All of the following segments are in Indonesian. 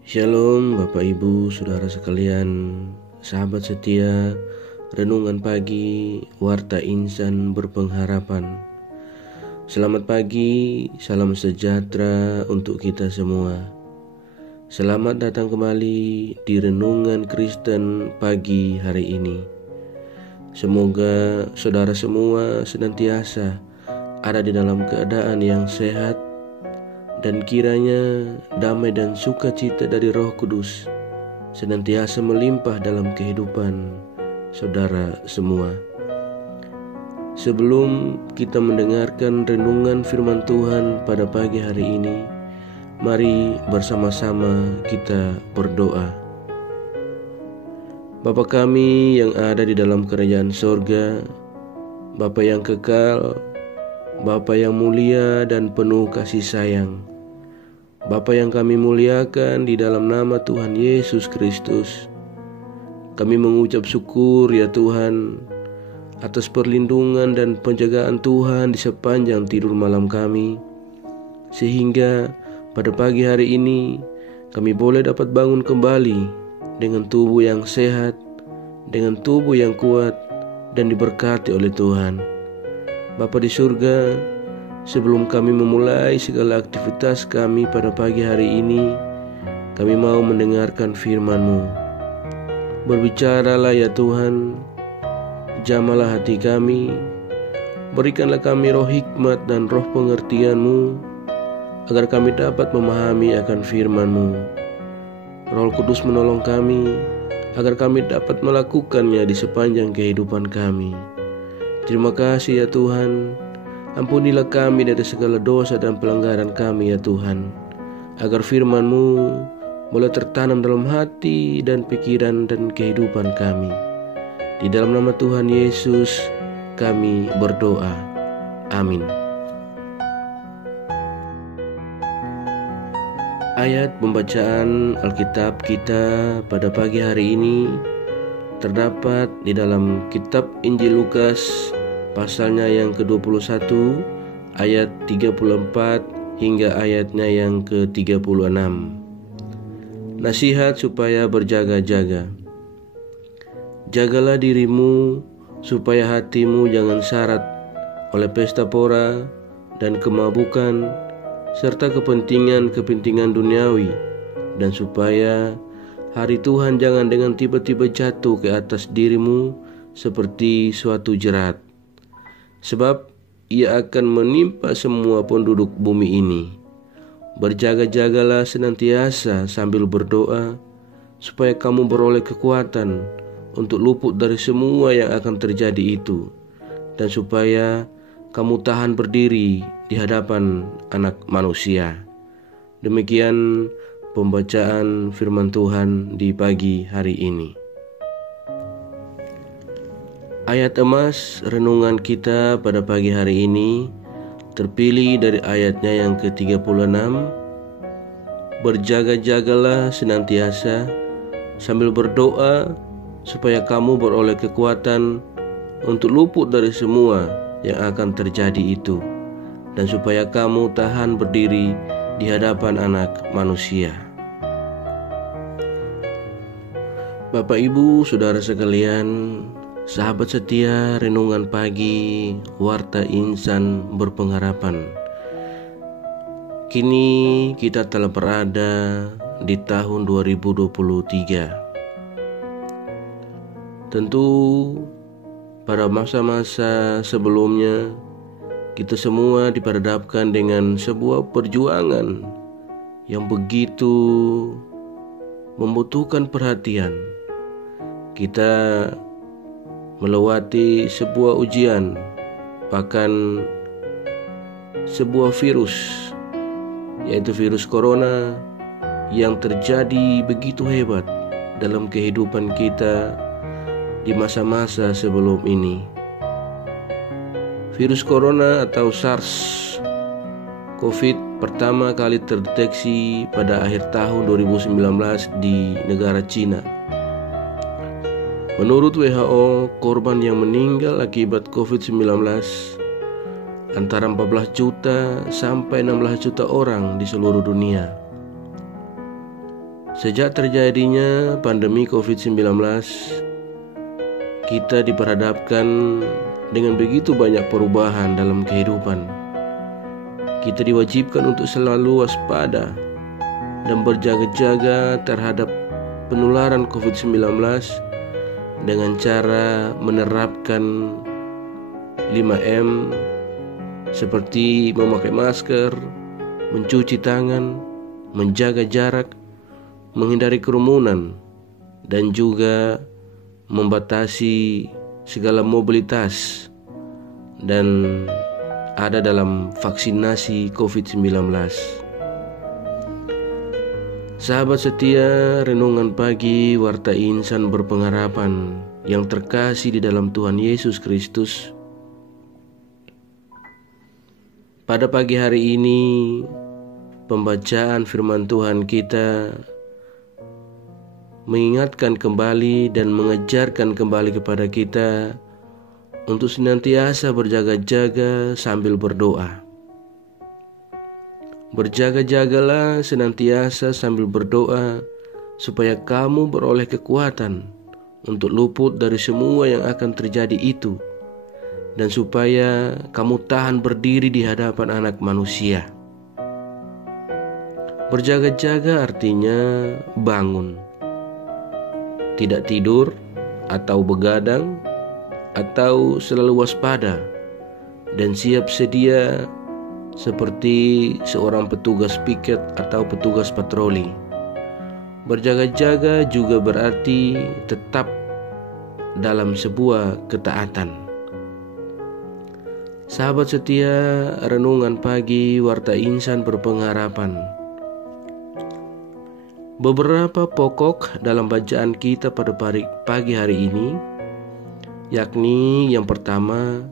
Shalom Bapak Ibu Saudara sekalian, sahabat setia Renungan Pagi Warta Insan Berpengharapan. Selamat pagi, salam sejahtera untuk kita semua. Selamat datang kembali di Renungan Kristen pagi hari ini. Semoga saudara semua senantiasa ada di dalam keadaan yang sehat, dan kiranya damai dan sukacita dari Roh Kudus senantiasa melimpah dalam kehidupan saudara semua. Sebelum kita mendengarkan renungan firman Tuhan pada pagi hari ini, mari bersama-sama kita berdoa. Bapa kami yang ada di dalam kerajaan sorga, Bapa yang kekal, Bapa yang mulia dan penuh kasih sayang, Bapa yang kami muliakan di dalam nama Tuhan Yesus Kristus, kami mengucap syukur ya Tuhan atas perlindungan dan penjagaan Tuhan di sepanjang tidur malam kami, sehingga pada pagi hari ini kami boleh dapat bangun kembali dengan tubuh yang sehat, dengan tubuh yang kuat dan diberkati oleh Tuhan. Bapa di surga, sebelum kami memulai segala aktivitas kami pada pagi hari ini, kami mau mendengarkan firman-Mu. Berbicaralah ya Tuhan, jamalah hati kami, berikanlah kami roh hikmat dan roh pengertian-Mu, agar kami dapat memahami akan firman-Mu. Roh Kudus menolong kami, agar kami dapat melakukannya di sepanjang kehidupan kami. Terima kasih ya Tuhan. Ampunilah kami dari segala dosa dan pelanggaran kami ya Tuhan, agar firman-Mu boleh tertanam dalam hati dan pikiran dan kehidupan kami. Di dalam nama Tuhan Yesus kami berdoa. Amin. Ayat pembacaan Alkitab kita pada pagi hari ini terdapat di dalam kitab Injil Lukas pasalnya yang ke-21 ayat 34 hingga ayatnya yang ke-36. Nasihat supaya berjaga-jaga. Jagalah dirimu supaya hatimu jangan syarat oleh pesta pora dan kemabukan serta kepentingan-kepentingan duniawi, dan supaya hari Tuhan jangan dengan tiba-tiba jatuh ke atas dirimu seperti suatu jerat. Sebab ia akan menimpa semua penduduk bumi ini. Berjaga-jagalah senantiasa sambil berdoa, supaya kamu beroleh kekuatan untuk luput dari semua yang akan terjadi itu, dan supaya kamu tahan berdiri di hadapan Anak Manusia. Demikian pembacaan firman Tuhan di pagi hari ini. Ayat emas renungan kita pada pagi hari ini terpilih dari ayatnya yang ke-36. Berjaga-jagalah senantiasa sambil berdoa, supaya kamu beroleh kekuatan untuk luput dari semua yang akan terjadi itu, dan supaya kamu tahan berdiri di hadapan Anak Manusia. Bapak Ibu Saudara sekalian, sahabat setia Renungan Pagi Warta Insan Berpengharapan, kini kita telah berada di tahun 2023. Tentu pada masa-masa sebelumnya kita semua diperhadapkan dengan sebuah perjuangan yang begitu membutuhkan perhatian. Kita melewati sebuah ujian, bahkan sebuah virus, yaitu virus corona yang terjadi begitu hebat dalam kehidupan kita di masa-masa sebelum ini. Virus corona atau SARS-CoV pertama kali terdeteksi pada akhir tahun 2019 di negara Cina. Menurut WHO, korban yang meninggal akibat COVID-19 antara 14 juta sampai 16 juta orang di seluruh dunia. Sejak terjadinya pandemi COVID-19, kita diperhadapkan dengan begitu banyak perubahan dalam kehidupan. Kita diwajibkan untuk selalu waspada dan berjaga-jaga terhadap penularan COVID-19 dengan cara menerapkan 5M seperti memakai masker, mencuci tangan, menjaga jarak, menghindari kerumunan, dan juga membatasi segala mobilitas dan ada dalam vaksinasi COVID-19. Sahabat setia, renungan pagi Warta Insan Berpengharapan yang terkasih di dalam Tuhan Yesus Kristus. Pada pagi hari ini, pembacaan firman Tuhan kita mengingatkan kembali dan mengajarkan kembali kepada kita untuk senantiasa berjaga-jaga sambil berdoa. Berjaga-jagalah senantiasa sambil berdoa supaya kamu beroleh kekuatan untuk luput dari semua yang akan terjadi itu, dan supaya kamu tahan berdiri di hadapan Anak Manusia. Berjaga-jaga artinya bangun, tidak tidur atau begadang, atau selalu waspada dan siap sedia seperti seorang petugas piket atau petugas patroli. Berjaga-jaga juga berarti tetap dalam sebuah ketaatan. Sahabat setia, renungan pagi Warta Insan Berpengharapan. Beberapa pokok dalam bacaan kita pada pagi hari ini, yakni yang pertama,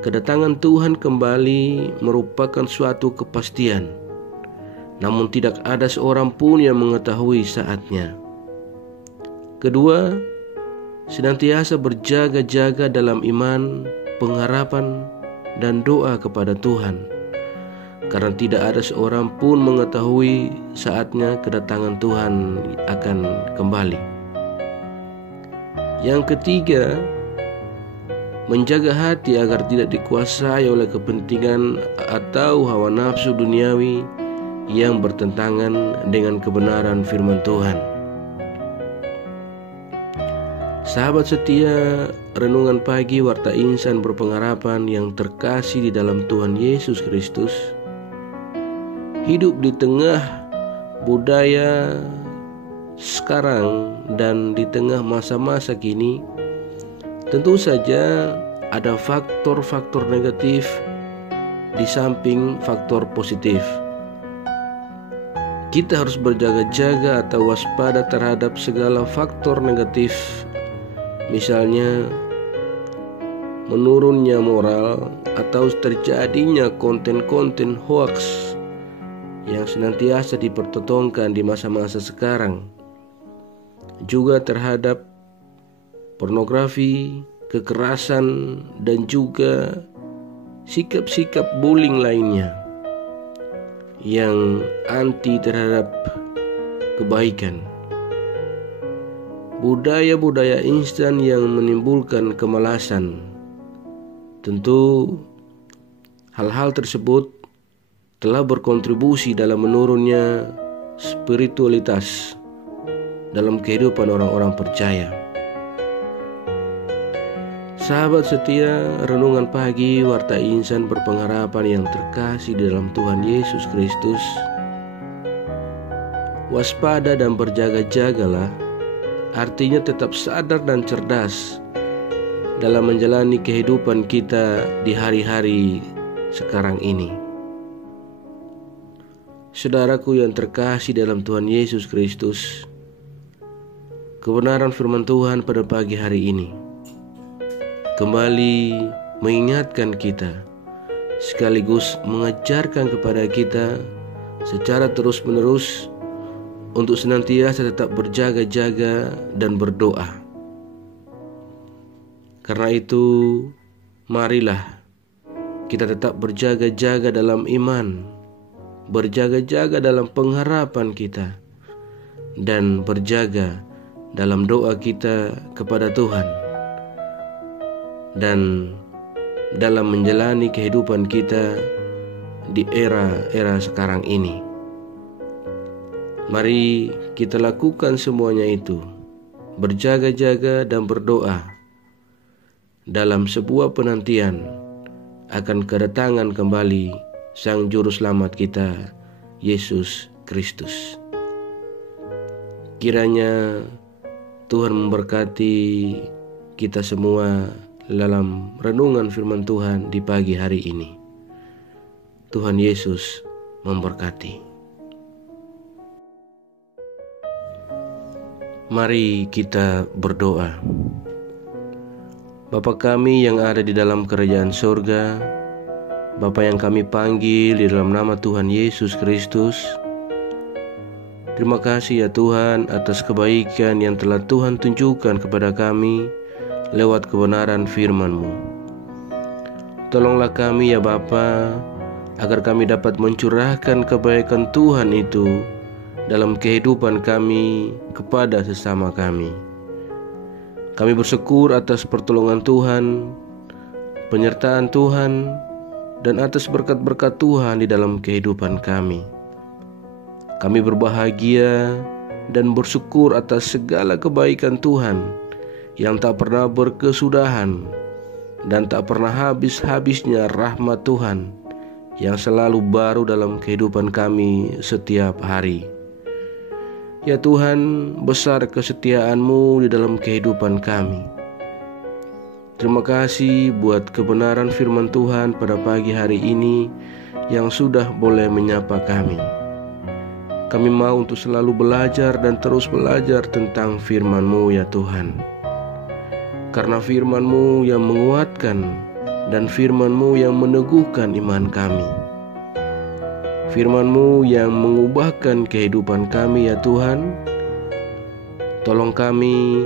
kedatangan Tuhan kembali merupakan suatu kepastian, namun tidak ada seorang pun yang mengetahui saatnya. Kedua, senantiasa berjaga-jaga dalam iman, pengharapan, dan doa kepada Tuhan, karena tidak ada seorang pun mengetahui saatnya kedatangan Tuhan akan kembali. Yang ketiga, menjaga hati agar tidak dikuasai oleh kepentingan atau hawa nafsu duniawi yang bertentangan dengan kebenaran firman Tuhan. Sahabat setia, renungan pagi Warta Insan Berpengharapan yang terkasih di dalam Tuhan Yesus Kristus. Hidup di tengah budaya sekarang dan di tengah masa-masa kini, tentu saja ada faktor-faktor negatif di samping faktor positif. Kita harus berjaga-jaga atau waspada terhadap segala faktor negatif, misalnya menurunnya moral atau terjadinya konten-konten hoaks yang senantiasa dipertontonkan di masa-masa sekarang, juga terhadap pornografi, kekerasan, dan juga sikap-sikap bullying lainnya yang anti terhadap kebaikan. Budaya-budaya instan yang menimbulkan kemalasan. Tentu hal-hal tersebut telah berkontribusi dalam menurunnya spiritualitas dalam kehidupan orang-orang percaya. Sahabat setia, renungan pagi Warta Insan Berpengharapan yang terkasih di dalam Tuhan Yesus Kristus. Waspada dan berjaga-jagalah artinya tetap sadar dan cerdas dalam menjalani kehidupan kita di hari-hari sekarang ini. Saudaraku yang terkasih dalam Tuhan Yesus Kristus, kebenaran firman Tuhan pada pagi hari ini kembali mengingatkan kita, sekaligus mengajarkan kepada kita secara terus-menerus untuk senantiasa tetap berjaga-jaga dan berdoa. Karena itu, marilah kita tetap berjaga-jaga dalam iman, berjaga-jaga dalam pengharapan kita, dan berjaga dalam doa kita kepada Tuhan dan dalam menjalani kehidupan kita di era sekarang ini. Mari kita lakukan semuanya itu, berjaga-jaga dan berdoa dalam sebuah penantian akan kedatangan kembali Sang Juru Selamat kita, Yesus Kristus. Kiranya Tuhan memberkati kita semua dalam renungan firman Tuhan di pagi hari ini. Tuhan Yesus memberkati. Mari kita berdoa. Bapa kami yang ada di dalam kerajaan sorga, Bapa yang kami panggil di dalam nama Tuhan Yesus Kristus, terima kasih ya Tuhan atas kebaikan yang telah Tuhan tunjukkan kepada kami lewat kebenaran firman-Mu. Tolonglah kami ya Bapa, agar kami dapat mencurahkan kebaikan Tuhan itu dalam kehidupan kami kepada sesama kami. Kami bersyukur atas pertolongan Tuhan, penyertaan Tuhan, dan atas berkat-berkat Tuhan di dalam kehidupan kami. Kami berbahagia dan bersyukur atas segala kebaikan Tuhan yang tak pernah berkesudahan dan tak pernah habis-habisnya rahmat Tuhan yang selalu baru dalam kehidupan kami setiap hari. Ya Tuhan, besar kesetiaan-Mu di dalam kehidupan kami. Terima kasih buat kebenaran firman Tuhan pada pagi hari ini yang sudah boleh menyapa kami. Kami mau untuk selalu belajar dan terus belajar tentang firman-Mu ya Tuhan. Karena firman-Mu yang menguatkan dan firman-Mu yang meneguhkan iman kami. Firman-Mu yang mengubahkan kehidupan kami ya Tuhan. Tolong kami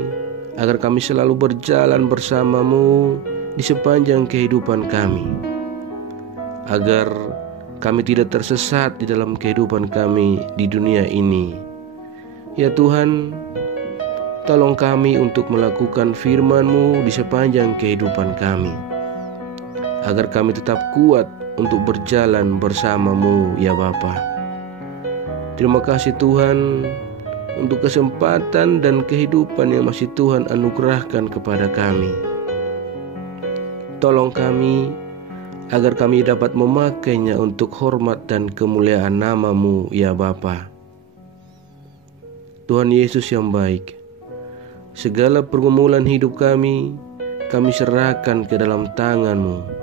agar kami selalu berjalan bersama-Mu di sepanjang kehidupan kami, agar kami tidak tersesat di dalam kehidupan kami di dunia ini. Ya Tuhan, tolong kami untuk melakukan firman-Mu di sepanjang kehidupan kami, agar kami tetap kuat untuk berjalan bersama-Mu ya Bapa. Terima kasih Tuhan untuk kesempatan dan kehidupan yang masih Tuhan anugerahkan kepada kami. Tolong kami agar kami dapat memakainya untuk hormat dan kemuliaan nama-Mu ya Bapa. Tuhan Yesus yang baik, segala pergumulan hidup kami serahkan ke dalam tangan-Mu.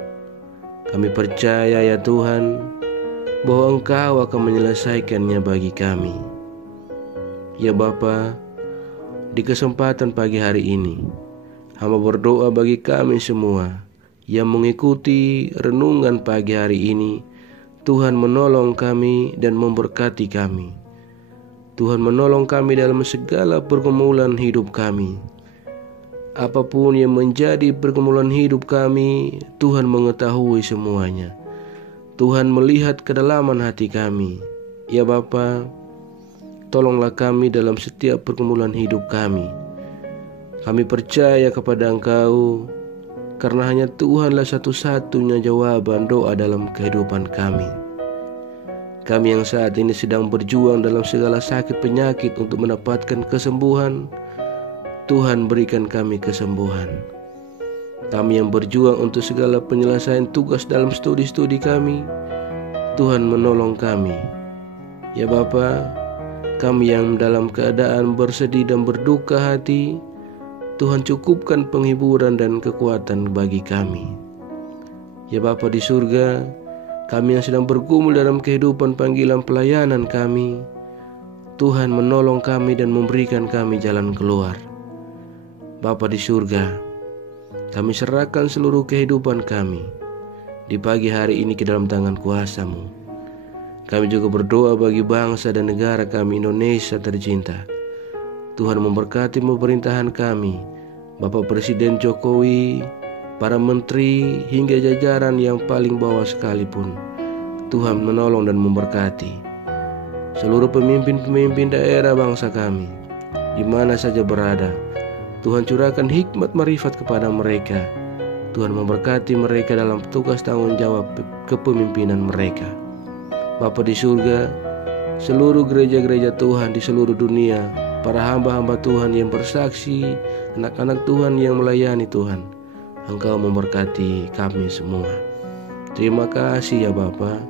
Kami percaya ya Tuhan bahwa Engkau akan menyelesaikannya bagi kami. Ya Bapa, di kesempatan pagi hari ini, hamba berdoa bagi kami semua yang mengikuti renungan pagi hari ini. Tuhan menolong kami dan memberkati kami. Tuhan menolong kami dalam segala pergumulan hidup kami. Apapun yang menjadi pergumulan hidup kami, Tuhan mengetahui semuanya. Tuhan melihat kedalaman hati kami. Ya Bapa, tolonglah kami dalam setiap pergumulan hidup kami. Kami percaya kepada Engkau, karena hanya Tuhanlah satu-satunya jawaban doa dalam kehidupan kami. Kami yang saat ini sedang berjuang dalam segala sakit penyakit untuk mendapatkan kesembuhan, Tuhan berikan kami kesembuhan. Kami yang berjuang untuk segala penyelesaian tugas dalam studi-studi kami, Tuhan menolong kami. Ya Bapa, kami yang dalam keadaan bersedih dan berduka hati, Tuhan cukupkan penghiburan dan kekuatan bagi kami. Ya Bapa di surga, kami yang sedang bergumul dalam kehidupan panggilan pelayanan kami, Tuhan menolong kami dan memberikan kami jalan keluar. Bapa di surga, kami serahkan seluruh kehidupan kami di pagi hari ini ke dalam tangan kuasa-Mu. Kami juga berdoa bagi bangsa dan negara kami Indonesia tercinta. Tuhan memberkati pemerintahan kami, Bapak Presiden Jokowi, para menteri hingga jajaran yang paling bawah sekalipun. Tuhan menolong dan memberkati. seluruh pemimpin-pemimpin daerah bangsa kami, di mana saja berada. Tuhan curahkan hikmat marifat kepada mereka. Tuhan memberkati mereka dalam tugas tanggung jawab kepemimpinan mereka. Bapa di surga, seluruh gereja-gereja Tuhan di seluruh dunia, para hamba-hamba Tuhan yang bersaksi, anak-anak Tuhan yang melayani Tuhan, Engkau memberkati kami semua. Terima kasih ya Bapa,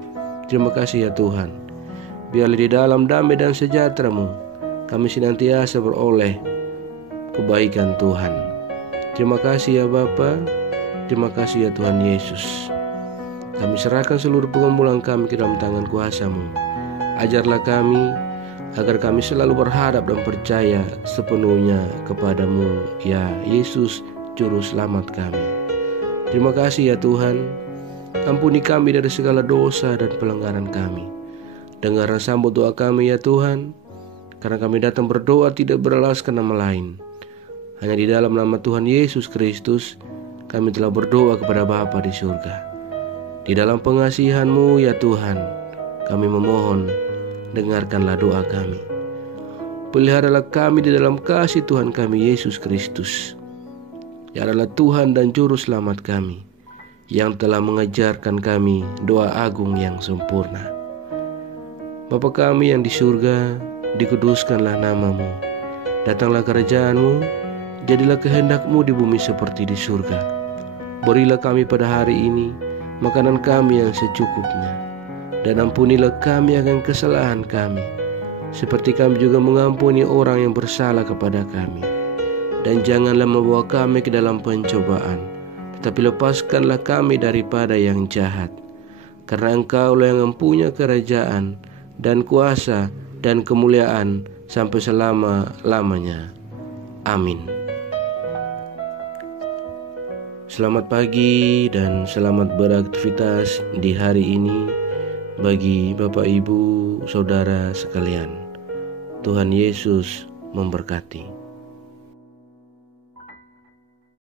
terima kasih ya Tuhan. Biarlah di dalam damai dan sejahtera-Mu kami senantiasa beroleh kebaikan Tuhan. Terima kasih ya Bapa, terima kasih ya Tuhan Yesus. Kami serahkan seluruh pergumulan kami ke dalam tangan kuasa-Mu. Ajarlah kami agar kami selalu berharap dan percaya sepenuhnya kepada-Mu, ya Yesus, Juru Selamat kami. Terima kasih ya Tuhan. Ampuni kami dari segala dosa dan pelanggaran kami. Dengar dan sambut doa kami ya Tuhan, karena kami datang berdoa tidak beralaskan nama lain. Hanya di dalam nama Tuhan Yesus Kristus kami telah berdoa kepada Bapa di surga. Di dalam pengasihan-Mu ya Tuhan, kami memohon, dengarkanlah doa kami. Peliharalah kami di dalam kasih Tuhan kami Yesus Kristus. Ya adalah Tuhan dan Juru Selamat kami, yang telah mengajarkan kami doa agung yang sempurna. Bapa kami yang di surga, dikuduskanlah nama-Mu. Datanglah kerajaan-Mu, jadilah kehendak-Mu di bumi seperti di surga. Berilah kami pada hari ini makanan kami yang secukupnya, dan ampunilah kami akan kesalahan kami, seperti kami juga mengampuni orang yang bersalah kepada kami. Dan janganlah membawa kami ke dalam pencobaan, tetapi lepaskanlah kami daripada yang jahat. Karena Engkau-Lah yang mempunyai kerajaan dan kuasa dan kemuliaan sampai selama-lamanya. Amin. Selamat pagi dan selamat beraktivitas di hari ini bagi Bapak, Ibu, Saudara sekalian. Tuhan Yesus memberkati.